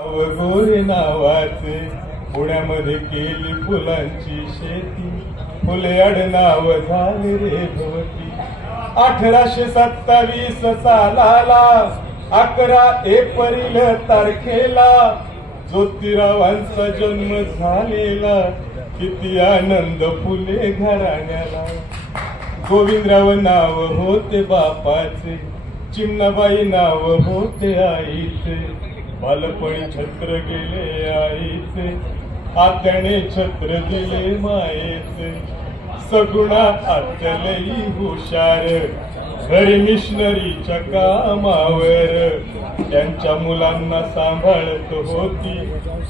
गोरे नावाचे पुण्यामध्ये केली फुलांची शेती, फुले आडनाव झाले रे भवती. 1827 सालाला 11 एप्रिल तारखेला ज्योतिरावांचा जन्म झालेला. किती आनंद फुले घराण्याला. गोविंदराव नाव होते बापाचे, चिमणाबाई नाव होते आईचे. बालपणी छत्र गेले आईचे, आत्याने छत्र दिले मायेचे. सगुणा आत्यालई हुशार, घरी मिशनरीच्या कामावर. त्यांच्या मुलांना सांभाळत होती,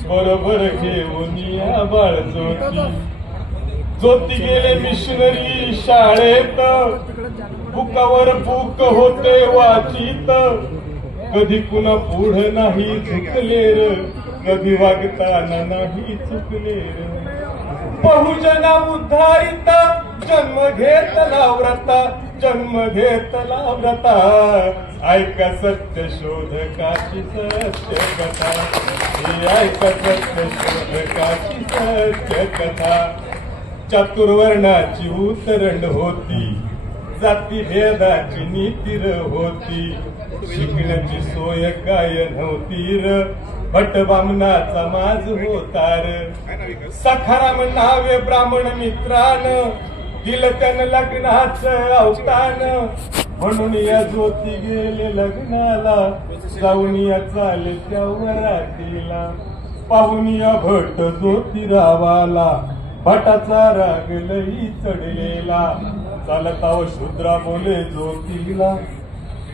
बरोबर घेऊन या बाळजोती. ज्योती गेले मिशनरी शाळेत, बुकावर बुक होते वाचित. कधी कुणा पुढे नाही झुकले र, कधी वागताना नाही चुकले र. बहुजना उद्धारिता जन्म घेतला व्रता, जन्म घेतला व्रता. ऐका सत्य शोधकाची सत्य कथा, ऐका सत्य शोधकाची सत्य कथा. चातुर्वर्णाची उतरंड होती, जाती भेदाची नीतीर होती. शिकण्याची सोय काय नव्हती र, भट बामणाचा माज होतार. सखाराम नावे ब्राह्मण मित्रान, दिलं त्यानं लग्नाचं अवतान. म्हणून या ज्योती गेले लग्नाला, जाऊन या चाले त्या वरातीला. पाहून या भट ज्योतिरावाला, भटाचा राग लई चढलेला. चालताव शूद्रा बोले ज्योतीला,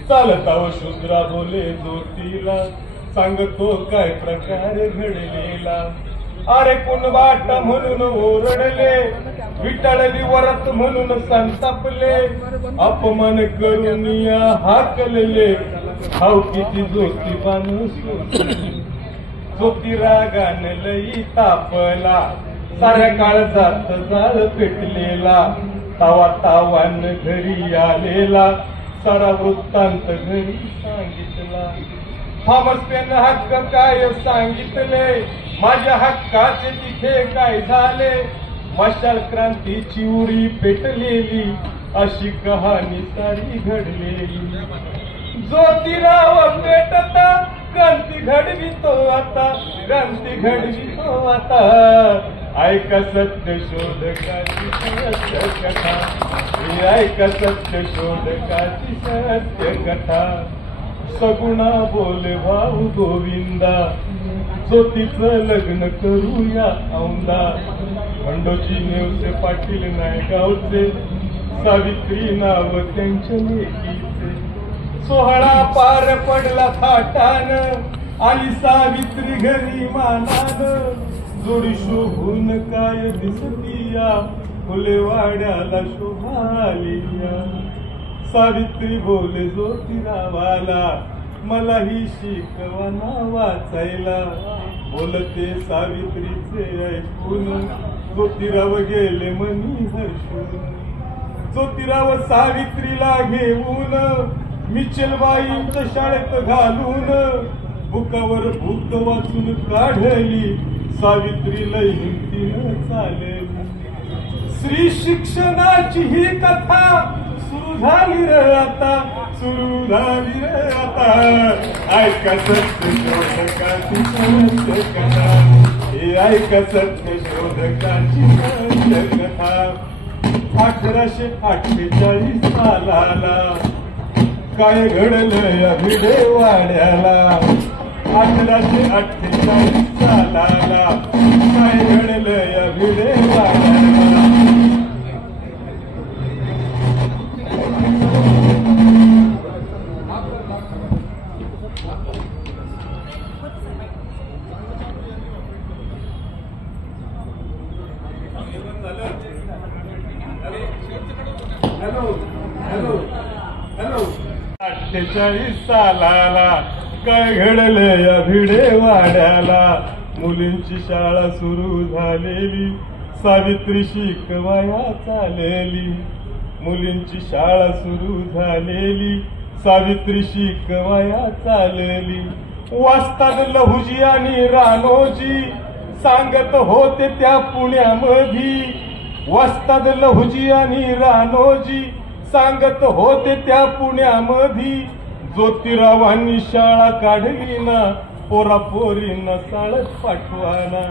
चालताव शूद्रा बोले ज्योतीला. सांगतो काय प्रकार घडलेला. अरे कोण वाट म्हणून ओरडले, विटाळली वरत म्हणून संतापले. अपमान करून या हाकलले, हाव किती ज्योतिबान सोडले. ज्योती रागान लई तापला, साऱ्या काळजात जाळ पेटलेला. तावा तावान घरी आलेला, सारा वृत्तांत घरी सांगितला. थॉमसपेन हक्क काय सांगितले, माझ्या हक्काचे तिथे काय झाले. मशाल क्रांतीची उरी पेटलेली, अशी कहाणी सारी घडलेली. ज्योतिराव पेटता, क्रांती घडवितो आता, क्रांती घडवितो आता. ऐका सत्य शोधकाची सत्य कथा, ऐका सत्य शोधकाची सत्य कथा. सगुणा बोले भाऊ गोविंदा, ज्योतीचं लग्न करूया औंदा. खंडोजी नेवसे पाटील नायगावचे, सावित्री नाव त्यांच्या लेकीचे. सोहळा पार पडला थाटान, आली सावित्री घरी मानान. जोडी शोभून काय दिसतीया, फुलेवाड्याला शोभा आलिया. सावित्री बोले ज्योतिरावाला, मलाही शिकवा ना वाचायला. बोलते सावित्रीचे ऐकून, ज्योतिराव गेले मनी हर्षून. ज्योतिराव सावित्रीला घेऊन, मिचलबाईंच्या शाळेत घालून. बुकावर बुक वाचून काढली, सावित्रीला हिमतीनं चालली. श्री शिक्षणाची ही कथा सुरू झाली रे आता, सुरू झाली रे आता. ऐका सत्य शोधकाची सत्य कथा, हे ऐका सत्य शोधकाची सत्य कथा. 1848 सालाला काय घडलं या भिडेवाड्याला. 1848 सालाला काय घडलं या भिडेवाड्याला. Hello hello hello. 48 सालाला काय घडलं या भिडेवाड्याला. मुलींची शाळा सुरू झालेली, सावित्री शिकवाया चालेली. मुलींची शाळा सुरू झालेली, सावित्री शिकवाया चालली. वाचतात लहुजी आणि रानोजी सांगत होते त्या पुण्यामधी. वाचतात लहुजी आणि रानोजी सांगत होते त्या पुण्यामधी. ज्योतिरावांनी शाळा काढली ना पोरापोरींना शाळेत पाठवाना.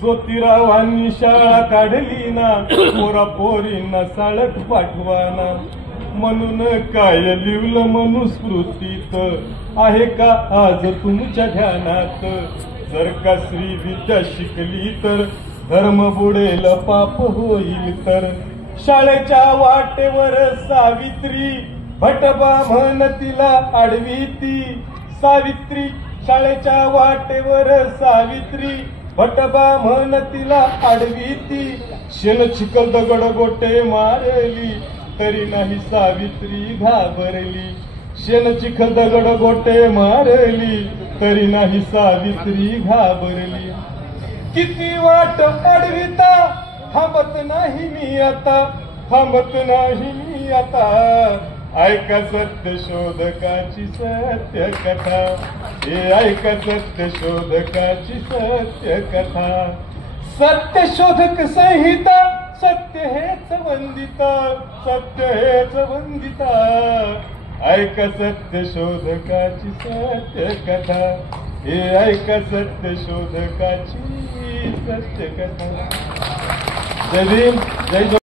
ज्योतिरावांनी शाळा काढली ना पोरापोरींना शाळेत पाठवाना. म्हणून काय लिवलं मनुस्मृतीत आहे का आज तुमच्या ध्यानात. जर का श्री विद्या शिकली तर धर्म बुडेल पाप होईल तर. शाळेच्या वाटेवर सावित्री भटबा म्हण तिला आडवी ती. सावित्री शाळेच्या वाटेवर सावित्री भटबा म्हण तिला आडवी ती. शेण चिखल दगड गोटे मारली तरी नाही सावित्री घाबरली. शेण चिखल दगड गोटे मारली तरी नाही सावित्री घाबरली. किती वाट अडविता थांबत नाही मी आता. थांबत नाही मी आता. ऐका सत्य शोधकाची सत्य कथा. हे ऐका सत्य शोधकाची सत्य कथा. सत्य शोधक संहिता सत्य हेच वंदिता. सत्य हेच वंदिता. ऐका सत्य शोधकाची सत्य कथा. हे ऐका सत्य शोधकाची सत्य कथा. जय भीम जय